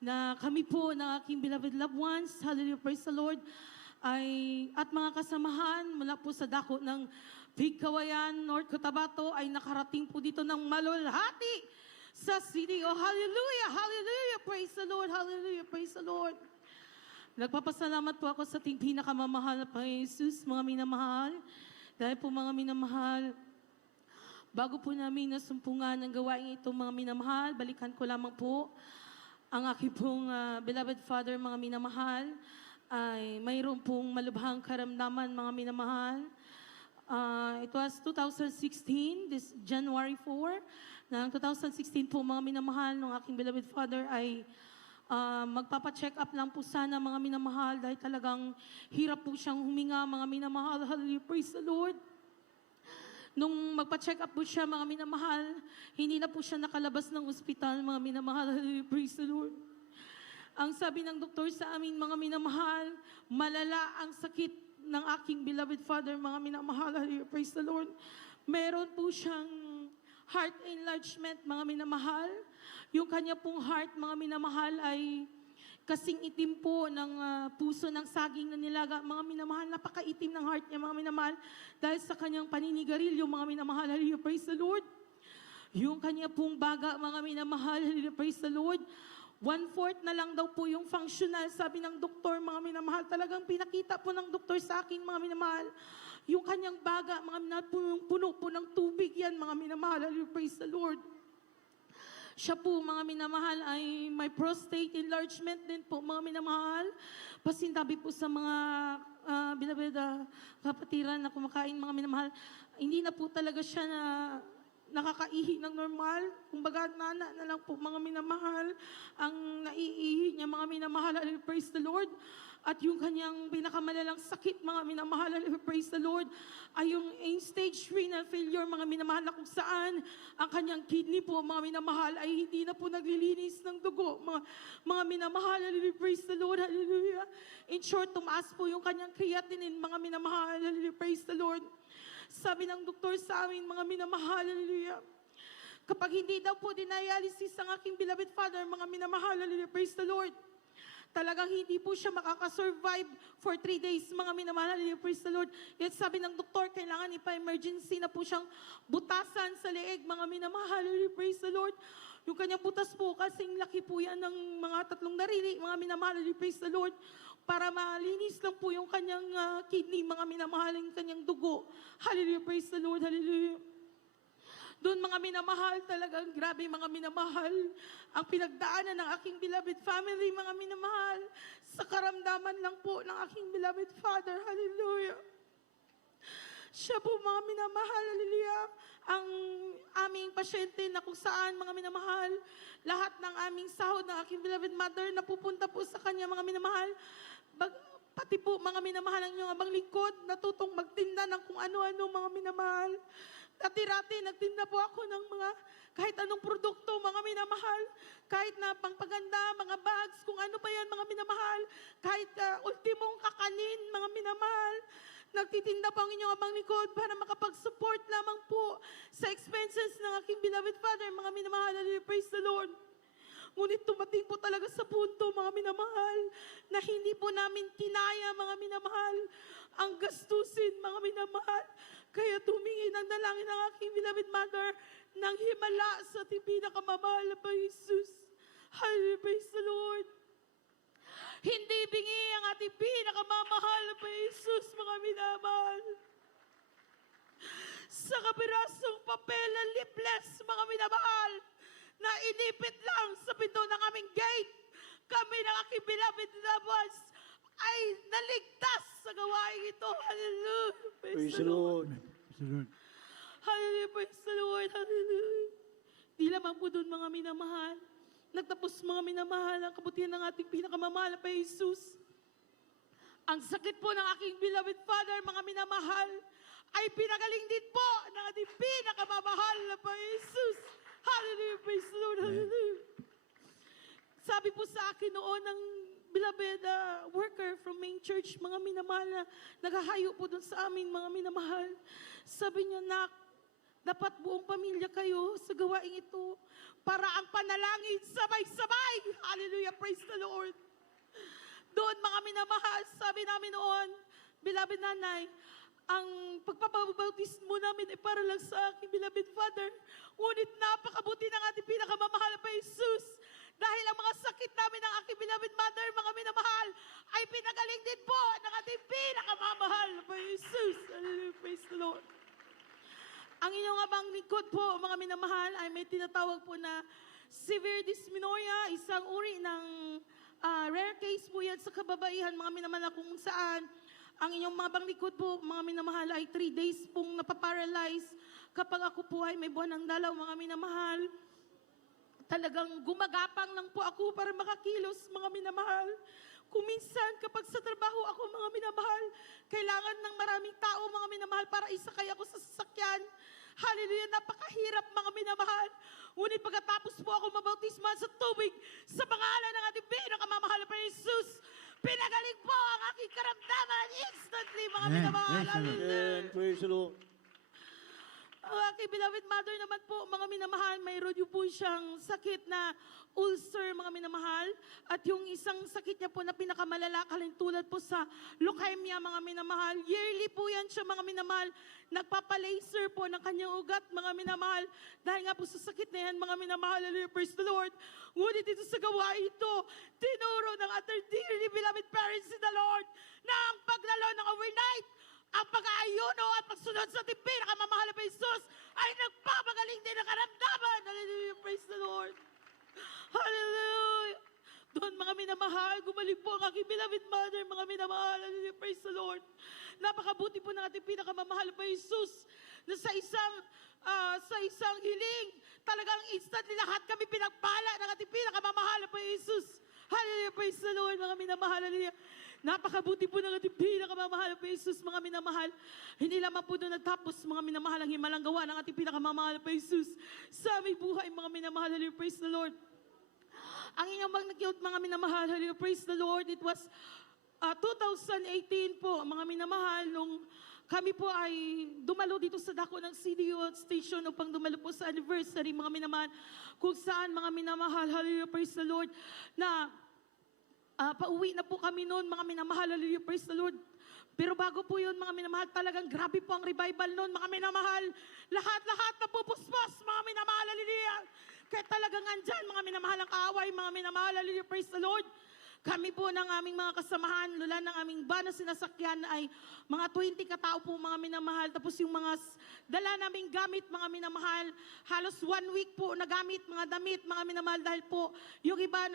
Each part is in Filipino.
na kami po ng aking beloved loved ones, hallelujah, praise the Lord, at mga kasamahan mula po sa dako ng Bigkawayan, North Cotabato ay nakarating po dito ng malulhati sa city. Oh, hallelujah, hallelujah, praise the Lord, hallelujah, praise the Lord. Nagpapasalamat po ako sa ating pinakamamahal na Panginoon Jesus, mga minamahal. Dahil po mga minamahal, bago po namin nasumpungan ang gawain ito, mga minamahal, balikan ko lamang po ang aking pong beloved Father, mga minamahal, ay mayroon pong malubhang karamdaman, mga minamahal. It was 2016, this January 4, ng 2016 po, mga minamahal, ng aking beloved Father ay magpapacheck up lang po sana, mga minamahal, dahil talagang hirap po siyang huminga, mga minamahal. Hallelujah, praise the Lord. Nung magpa-check up po siya, mga minamahal, hindi na po siya nakalabas ng ospital, mga minamahal. Hallelujah, praise the Lord. Ang sabi ng doktor sa amin, mga minamahal, malala ang sakit ng aking beloved Father, mga minamahal. Hallelujah, praise the Lord. Meron po siyang heart enlargement, mga minamahal. Yung kanya pong heart, mga minamahal, ay kasing itim po ng puso ng saging na nilaga. Mga minamahal, napakaitim ng heart niya, mga minamahal, dahil sa kanyang paninigarilyo, mga minamahal. Hallelujah, praise the Lord. Yung kanya pong baga, mga minamahal, hallelujah, praise the Lord. 1/4 na lang daw po yung functional, sabi ng doktor, mga minamahal. Talagang pinakita po ng doktor sa akin, mga minamahal. Yung kanyang baga, mga minamahal, puno po ng tubig yan, mga minamahal. Hallelujah, praise the Lord. Siya po, mga minamahal, ay may prostate enlargement din po, mga minamahal. Pasintabi po sa mga beloved kapatiran na kumakain, mga minamahal. Hindi na po talaga siya na nakakaihi ng normal. Kumbaga, nana na lang po, mga minamahal, ang naiihi niya, mga minamahal. Praise the Lord. At yung kanyang pinakamalalang sakit, mga minamahal, praise the Lord, ay yung end-stage renal failure, mga minamahal, na kung saan ang kanyang kidney po, mga minamahal, ay hindi na po naglilinis ng dugo. Mga minamahal, praise the Lord, hallelujah. In short, tumaas po yung kanyang creatinine, mga minamahal, praise the Lord. Sabi ng doktor sa amin, mga minamahal, hallelujah, kapag hindi daw po dinialysis ang aking beloved Father, mga minamahal, hallelujah, praise the Lord, talagang hindi po siya makakasurvive for 3 days, mga minamahal, hallelujah, praise the Lord. Yet sabi ng doktor, kailangan ipa-emergency na po siyang butasan sa leeg, mga minamahal, hallelujah, praise the Lord. Yung kanyang butas po, kasing laki po yan ng mga 3 daliri, mga minamahal, hallelujah, praise the Lord, para malinis lang po yung kanyang kidney, mga minamahal, yung kanyang dugo. Hallelujah, praise the Lord, hallelujah. Doon, mga minamahal, talagang grabe, mga minamahal, ang pinagdaanan ng aking beloved family, mga minamahal, sa karamdaman lang po ng aking beloved Father. Hallelujah. Siya po, mga minamahal, hallelujah, ang aming pasyente na kung saan, mga minamahal, lahat ng aming sahod ng aking beloved mother na pupunta po sa kanya, mga minamahal, pati po, mga minamahal, ang inyong abang lingkod, natutong magtinda ng kung ano-ano, mga minamahal. Dati-rati, nagtinda po ako ng mga kahit anong produkto, mga minamahal. Kahit na pangpaganda, mga bags, kung ano pa yan, mga minamahal. Kahit ultimong kakanin, mga minamahal. Nagtitinda po ang inyong abang likod para makapag-support lamang po sa expenses ng aking beloved Father, mga minamahal. Praise the Lord. Ngunit tumating po talaga sa punto, mga minamahal, na hindi po namin kinaya, mga minamahal, ang gastusin, mga minamahal. Kaya tumingi ng dalangin ng aking beloved mother ng himala sa ating pinakamamahal na Jesus. Hallelujah, praise the Lord. Hindi bingi ang ating pinakamamahal na Jesus, mga minamahal. Sa kapirasong papel na lipless, mga minamahal, na inipit lang sa pinto ng aming gate, kami ng aking beloved loved ones ay naligtas sa gawain ito. Hallelujah. Praise the Lord. Hallelujah. Praise the Lord. Hallelujah. Di lamang po doon, mga minamahal. Nagtapos, mga minamahal, ang kabutihan ng ating pinakamamahal na Jesus. Ang sakit po ng aking beloved Father, mga minamahal, ay pinagaling din po ng ating pinakamamahal na Jesus. Hallelujah. Praise the Lord. Hallelujah. Sabi po sa akin noon ng beloved worker from main church, mga minamahal, na naghahayo po doon sa amin, mga minamahal. Sabi niya, nak, Dapat buong pamilya kayo sa gawaing ito para ang panalangin sabay-sabay. Hallelujah, praise the Lord. Doon mga minamahal, sabi namin noon, beloved nanay, ang pagpapabautismo namin ay para lang sa aking beloved father. Ngunit napakabuti ng ating pinakamamahal pa Jesus. Dahil ang mga sakit namin ng aking beloved mother, mga minamahal, ay pinagaling din po ng ating pinakamamahal pa Jesus. Hallelujah, praise the Lord. Ang inyong abang lingkod po, mga minamahal, ay may tinatawag po na severe dysmenorrhea, isang uri ng rare case po yan sa kababaihan, mga minamahal, kung saan ang inyong mga banglikod po, mga minamahal, ay 3 days pong napaparalyze. Kapag ako po ay may buwan ng dalaw, mga minamahal, talagang gumagapang lang po ako para makakilos, mga minamahal. Kung minsan, kapag sa trabaho ako, mga minamahal, kailangan ng maraming tao, mga minamahal, para isakay ako sa sasakyan. Hallelujah, napakahirap, mga minamahal. Ngunit pagkatapos po ako mabautisman sa tubig, sa pangalan ng ating pinakamamahal na Jesus, pinagaling po ang aking karamdaman instantly, mga minamahal. Hallelujah. Praise the Lord. Ang aking beloved mother naman po, mga minamahal, mayroon niyo po siyang sakit na ulcer, mga minamahal. At yung isang sakit niya po na pinakamalala, kalintulad po sa leukemia, mga minamahal. Yearly po yan siya, mga minamahal. Nagpapalaser po ng kanyang ugat, mga minamahal. Dahil nga po sa sakit na yan, mga minamahal, hallelujah, praise the Lord. Ngunit dito sa gawain ito, tinuro ng ating dearly beloved parents in the Lord na ang paglalo ng overnight, ang pag-aayuno at pagsunod sa ating pinakamamahal na Jesus ay nagpapagaling din ng karamdaman. Hallelujah, praise the Lord. Hallelujah. Doon, mga minamahal, gumaling po ang aking beloved mother, mga minamahal. Hallelujah, praise the Lord. Napakabuti po ng ating pinakamamahal pa Jesus na sa isang hiling, talagang instantly lahat kami pinagpala ng ating pinakamamahal pa Jesus. Hallelujah, praise the Lord, mga minamahal. Hallelujah. Napakabuti po ng ating pinakamamahal pa Jesus, mga minamahal. Hindi lamang po doon natapos, mga minamahal, ang himalang gawa ng ating pinakamamahal pa Jesus sa aming buhay, mga minamahal. Hallelujah, praise the Lord. Ang inyong mga minamahal, hallelujah, praise the Lord. It was 2018 po, mga minamahal, nung kami po ay dumalo dito sa dako ng CDO station upang dumalo po sa anniversary, mga minamahal, kung saan, mga minamahal, hallelujah, praise the Lord, na pauwi na po kami noon, mga minamahal, hallelujah, praise the Lord. Pero bago po yun, mga minamahal, talagang grabe po ang revival noon, mga minamahal. Lahat-lahat na pupuspos, mga minamahal, hallelujah. Kaya talagang andyan, mga minamahal, ang kaaway, mga minamahal, hallelujah, praise the Lord. Kami po ng aming mga kasamahan, lula ng aming van na sinasakyan ay mga 20 katao po, mga minamahal. Tapos yung mga dala naming gamit, mga minamahal, halos 1 week po na gamit, mga damit, mga minamahal, dahil po yung iba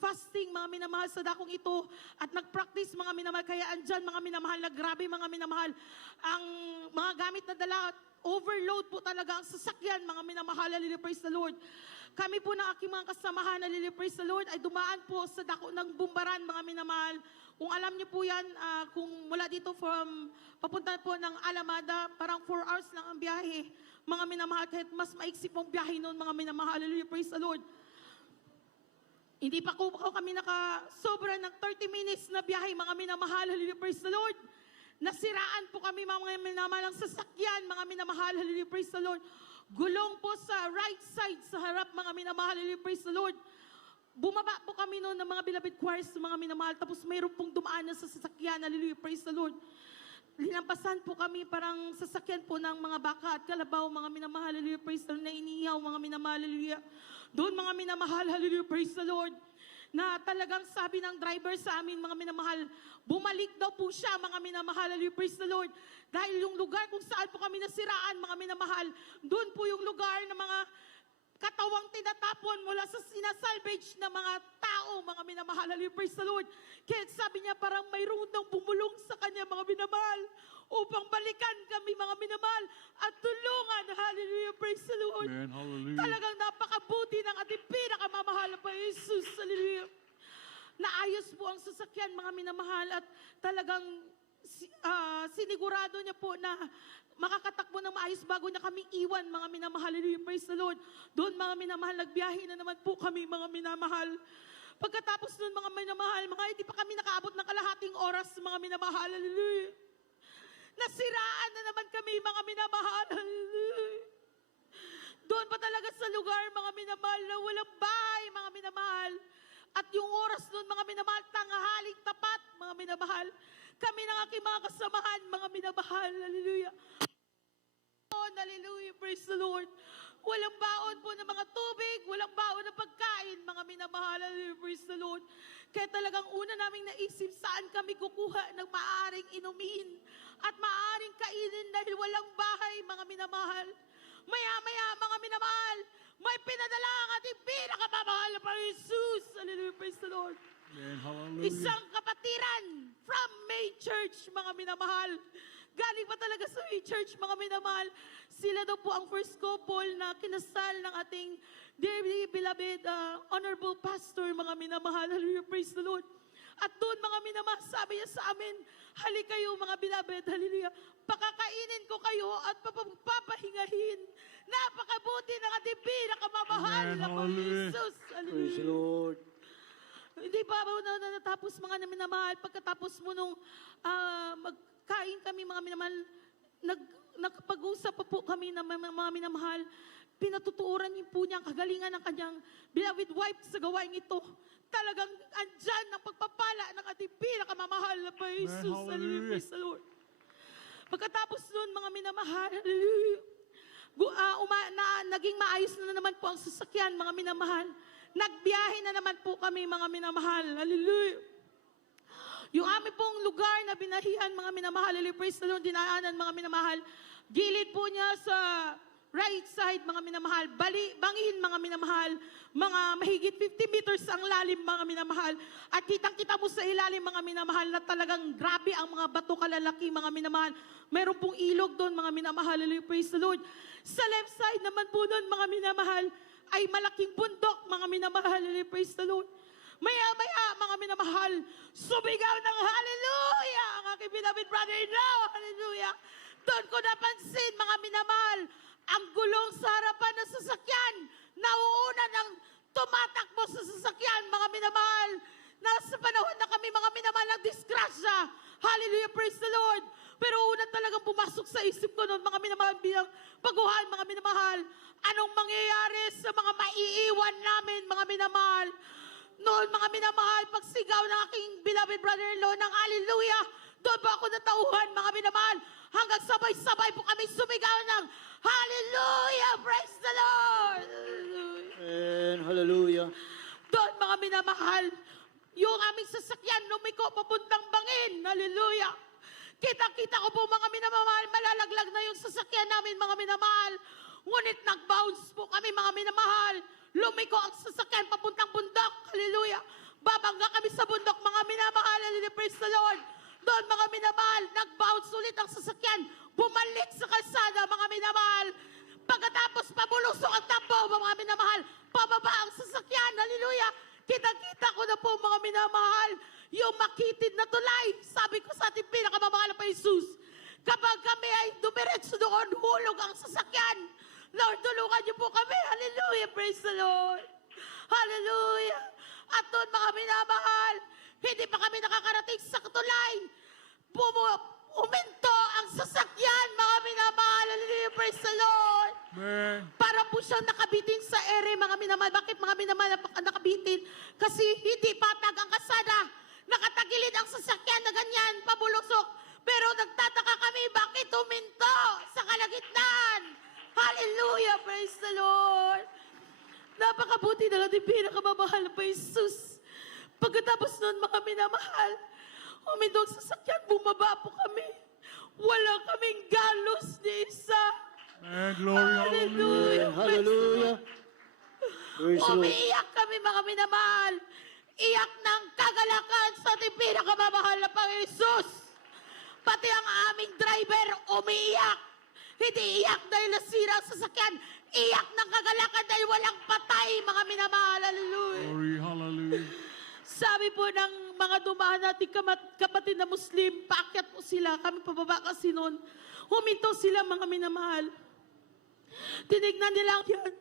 fasting, mga minamahal, sa dakong ito at nag-practice, mga minamahal. Kaya andyan, mga minamahal, na grabe, mga minamahal, ang mga gamit na dala, overload po talaga ang sasakyan, mga minamahal, hallelujah, praise the Lord. Kami po ng aking mga kasamahan, hallelujah, praise the Lord, ay dumaan po sa dako ng Bumbaran, mga minamahal. Kung alam niyo po yan, kung mula dito papunta po ng Alamada, parang 4 hours lang ang biyahe, mga minamahal, kahit mas maiksi pong biyahe noon, mga minamahal, hallelujah, praise the Lord. Hindi pa ko kami nakasobra ng 30 minutes na biyahe, mga minamahal, hallelujah, praise the Lord. Nasiraan po kami, mga minamahal, ang sasakyan, mga minamahal, hallelujah, praise the Lord. Gulong po sa right side, sa harap, mga minamahal, hallelujah, praise the Lord. Bumaba po kami noon ng mga beloved choirs, mga minamahal, tapos mayroon pong dumaan na sa sasakyan, hallelujah, praise the Lord. Linampasan po kami parang sasakyan po ng mga baka at kalabaw, mga minamahal, hallelujah, praise the Lord, na inihaw, mga minamahal, hallelujah. Doon, mga minamahal, hallelujah, praise the Lord, na talagang sabi ng driver sa amin, mga minamahal, bumalik daw po siya, mga minamahal, hallelujah, praise the Lord. Dahil yung lugar kung saan po kami nasiraan, mga minamahal, doon po yung lugar ng mga katawang tinatapon mula sa sinasalvage na mga tao, mga minamahal, hallelujah, praise the Lord. Kaya sabi niya, parang mayroon nang bumulong sa kanya, mga minamahal, upang balikan kami, mga minamahal, at tulungan, hallelujah, praise the Lord. Amen, hallelujah. Talagang napakabuti ng ating pinakamamahal pa Jesus, hallelujah. Naayos po ang sasakyan, mga minamahal, at talagang sinigurado niya po na makakatakbo ng maayos bago niya kami iwan, mga minamahal, hallelujah, praise the Lord. Doon, mga minamahal, nagbiyahe na naman po kami, mga minamahal. Pagkatapos doon, mga minamahal, mga hindi pa kami nakaabot ng kalahating oras, mga minamahal, hallelujah. Nasiraan na naman kami, mga minamahal, hallelujah. Doon pa talaga sa lugar, mga minamahal, na walang bahay, mga minamahal. At yung oras doon, mga minamahal, tanghaling tapat, mga minamahal. Kami ng aking mga kasamahan, mga minamahal. Hallelujah. Hallelujah, praise the Lord. Walang baon po ng mga tubig, walang baon ng pagkain, mga minamahal. Hallelujah, praise the Lord. Kaya talagang una naming naisip saan kami kukuha ng maaaring inumin at maaaring kainin dahil walang bahay, mga minamahal. Maya-maya, mga minamahal, may pinadala ang ating pinakamamahal na Panginoon Jesus. Hallelujah, praise the Lord. Amen. Hallelujah. Isang kapatiran from May Church, mga minamahal. Galing pa talaga sa May Church, mga minamahal. Sila daw po ang first couple na kinasal ng ating dearly beloved, honorable pastor, mga minamahal. Hallelujah, praise the Lord. At doon, mga minamahal, sabi niya sa amin, halik kayo, mga beloved, hallelujah, pakakainin ko kayo at papahingahin. Napakabuti ng ating pinakamamahal na Panginoon Jesus. Praise the Hallelujah. Lord. Hindi pa ba natapos, mga minamahal, pagkatapos mo nung magkain kami, mga minamahal, nakapag-usap pa po kami na mga minamahal, pinatutuuran niyo po niya ang kagalingan ng kanyang beloved wife sa gawain ito. Talagang andyan ang pagpapala ng ating pinakamamahal na Panginoon Jesus. Hallelujah. Hallelujah, praise the Lord. Pagkatapos nun, mga minamahal, hallelujah, naging maayos na naman po ang sasakyan, mga minamahal. Nagbiyahe na naman po kami, mga minamahal. Hallelujah. Yung aming pong lugar na binahian, mga minamahal, hallelujah, praise the Lord, dinaanan, mga minamahal. Gilid po niya sa right side, mga minamahal. Bangin, mga minamahal. Mga mahigit 50 meters ang lalim, mga minamahal. At kitang-kita mo sa ilalim, mga minamahal, na talagang grabe ang mga bato kalalaki, mga minamahal. Meron pong ilog doon, mga minamahal. Hallelujah, praise the Lord. Sa left side naman po doon, mga minamahal, ay malaking bundok, mga minamahal. Hallelujah, praise the Lord. Maya-maya, mga minamahal, sumigaw ng hallelujah ang aking beloved brother-in-law. Hallelujah. Doon ko napansin, mga minamahal, ang gulong sa harapan ng sasakyan, nauuna ng tumatakbo sa sasakyan, mga minamahal. Nasa panahon na kami, mga minamahal, ng disgrasya. Hallelujah, praise the Lord. Pero una talagang pumasok sa isip ko noon, mga minamahal, bilang baguhan, mga minamahal, anong mangyayari sa mga maiiwan namin, mga minamahal. Noon, mga minamahal, pagsigaw ng aking beloved brother-in-law ng hallelujah, doon po ako natauhan, mga minamahal, hanggang sabay-sabay po kami sumigaw ng hallelujah, praise the Lord. And hallelujah. Doon, mga minamahal, yung aming sasakyan lumiko papuntang bangin. Hallelujah. Kita-kita ko po, mga minamahal, malalaglag na yung sasakyan namin, mga minamahal. Ngunit nag-bounce po kami, mga minamahal. Lumiko ang sasakyan papuntang bundok. Hallelujah. Babangga kami sa bundok, mga minamahal. Hallelujah, praise the Lord. Doon, mga minamahal, nag-bounce ulit ang sasakyan. Bumalik sa kalsada, mga minamahal. Pagkatapos pabulusok ang tambo, mga minamahal, pababa ang sasakyan. Hallelujah. Kita-kita ko na po, mga minamahal, yung makitid na tulay. Sabi ko sa ating pinakamamahal na Jesus, kapag kami ay dumiretso doon, hulog ang sasakyan. Lord, tulungan niyo po kami. Hallelujah, praise the Lord. Hallelujah. At doon, mga minamahal, hindi pa kami nakakarating sa tulay. Uminto ang sasakyan, mga minamahal. Hallelujah, praise the Lord. Amen. Para po siyang nakabitin sa ere, mga minamahal. Bakit mga minamahal nakabitin? Kasi hindi patag ang kasada. Nakatagilid ang sasakyan na ganyan, pabulusok. Pero nagtataka kami, bakit uminto sa kalagitnaan? Hallelujah, praise the Lord. Napakabuti na natin pinakamamahal pa Jesus. Pagkatapos nun, mga minamahal, uminto ang sasakyan, bumaba po kami. Wala kaming galos ni isa. And glory, hallelujah. Hallelujah. Praise the Lord. Umiiyak kami, mga minamahal. Iyak ng kagalakan sa ating pinakamamahal na Panginoon Jesus. Pati ang aming driver umiiyak. Hindi iyak dahil nasira ang sasakyan. Iyak ng kagalakan dahil walang patay, mga minamahal. Hallelujah. Glory, hallelujah. Sabi po ng mga dumaan natin kapatid na Muslim, paakyat po sila, kami pababa kasi noon. Huminto sila, mga minamahal. Tinignan nila yan.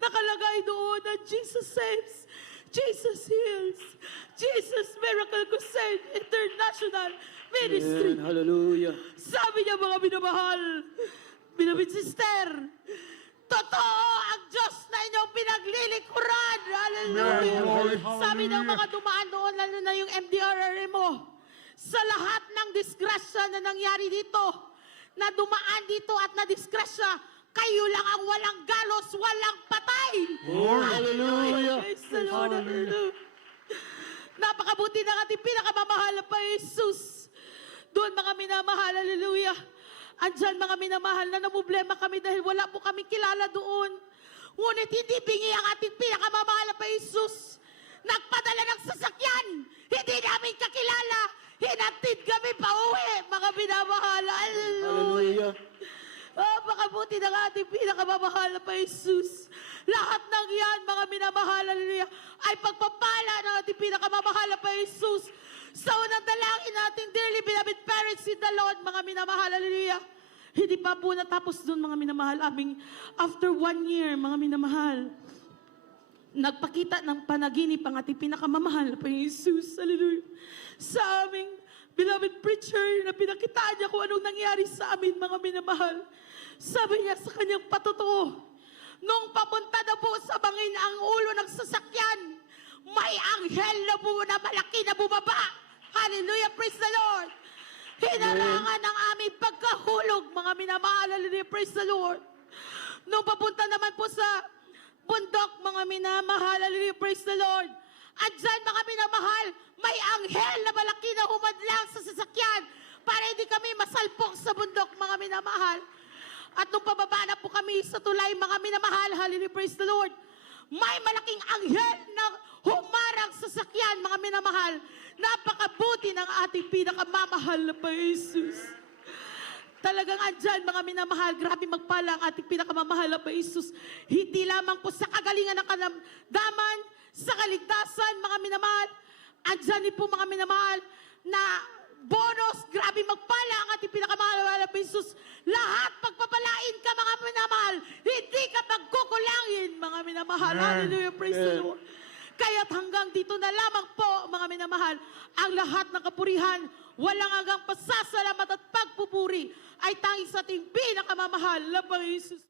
Nakalagay doon na Jesus saves, Jesus heals, Jesus Miracle Crusade International Ministry. And hallelujah. Sabi niya, mga minamahal, beloved sister, Totoo ang Diyos na inyong pinaglilikuran. Amen. Hallelujah. Glory, Sabi ng hallelujah. mga dumaan doon, lalo na yung MDRRA mo, sa lahat ng disgrasya na nangyari dito, na dumaan dito at na-disgrasya, kayo lang ang walang galos, walang patay. Glory. Hallelujah. Praise the Lord. Hallelujah. Hallelujah. Napakabuti ng ating pinakamamahal na pa Jesus. Doon mga minamahal, hallelujah. Andyan mga minamahal na namumblema kami dahil wala po kami kilala doon. Ngunit hindi bingi ang ating pinakamamahal na pa Jesus. Nagpadala ng sasakyan. Hindi namin kakilala. Hinatid kami pa uwi, mga minamahal. Hallelujah. Hallelujah. Napakabuti ng ating pinakamamahal na pa Jesus. Lahat ng yan, mga minamahal, hallelujah, ay pagpapala ng ating pinakamamahal na pa Jesus. Sa unang dalangin nating dearly beloved parents in the Lord, mga minamahal, hallelujah. Hindi pa po natapos doon, mga minamahal, aming after 1 year, mga minamahal, nagpakita ng panaginip ang ating pinakamamahal na pa Jesus, hallelujah. Sa aming beloved preacher na pinakitaan niya kung anong nangyari sa amin, mga minamahal. Sabi niya sa kanyang patotoo, nung papunta na po sa bangin ang ulo ng sasakyan, may anghel na po na malaki na bumaba. Hallelujah, praise the Lord. Hinarangan ang aming pagkahulog, mga minamahal, hallelujah, praise the Lord. Nung papunta naman po sa bundok, mga minamahal, hallelujah, praise the Lord. At dyan, mga minamahal, may anghel na malaki na humadlang sa sasakyan para hindi kami masalpok sa bundok, mga minamahal. At nung pababa na po kami sa tulay, mga minamahal, hallelujah, praise the Lord, may malaking anghel na humarang sa sasakyan, mga minamahal. Napakabuti ng ating pinakamamahal na pa Jesus. Talagang andyan, mga minamahal, grabe magpala ang ating pinakamamahal na pa Jesus. Hindi lamang po sa kagalingan ng kalamdaman, sa kaligtasan, mga minamahal, andyan din po, mga minamahal, na bonus, grabe magpala ang ating pinakamahal na pa Jesus. Lahat pagpapalain ka, mga minamahal, hindi ka magkukulangin, mga minamahal. Amen. Hallelujah, praise the Lord. Kaya't hanggang dito na lamang po, mga minamahal, ang lahat ng kapurihan, walang hanggang pasasalamat at pagpupuri ay tanging sa ating pinakamamahal na Panginoon Jesus.